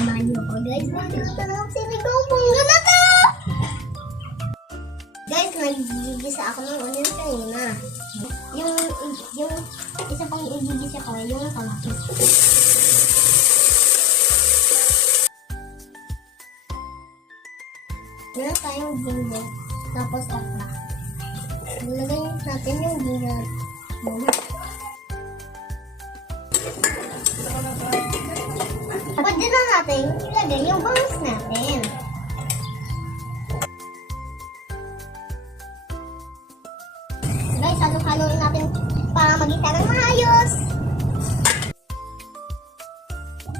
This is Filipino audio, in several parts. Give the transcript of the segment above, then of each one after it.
Samahan niyo ako guys. Dito na lang sinigang bunga na to! Guys, nagigisa ako ng onion kanina. Yung isa pang igigisa ko, yung kamatis. Meron tayong ginger, tapos okra. Nilagay natin yung ginger muna. Pwede na natin ilagay yung bangus natin. Guys, halo-haloin natin para magita ng maayos.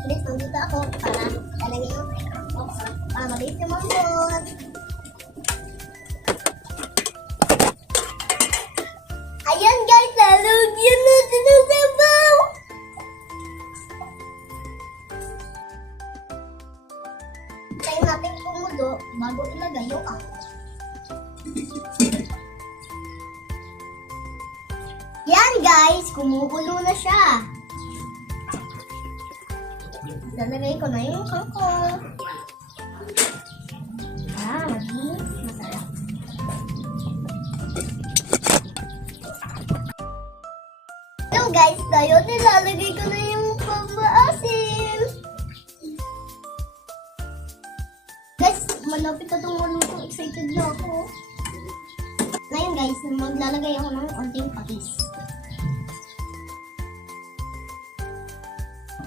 Guys, nandito ako para talagay yung para mabilis yung mambot. Ayan guys, lalagyan natin ng sabaw. Tayo natin kumulo bago ilagay yung ako. Yan guys, kumukulo na siya. Lalagay ko na yung kangkong. Malinis, masarap. Hello guys, tayo nilalagay ko na yung pamaasin. Guys, malapit na itong maluto. Excited na ako. Ngayon guys, maglalagay ako ng konting patis.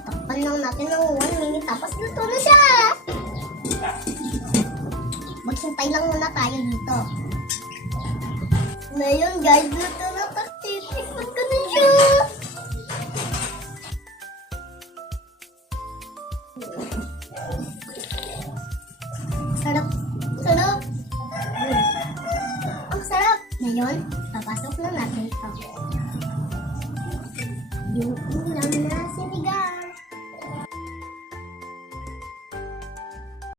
Takpan lang natin ng 1 minute tapos luto na siya. Maghintay lang muna tayo dito. Ngayon guys, luto na titikman ko na siya. Sarap. Sarap. Ang sarap. Ngayon, papasok na natin ito. Yung ulam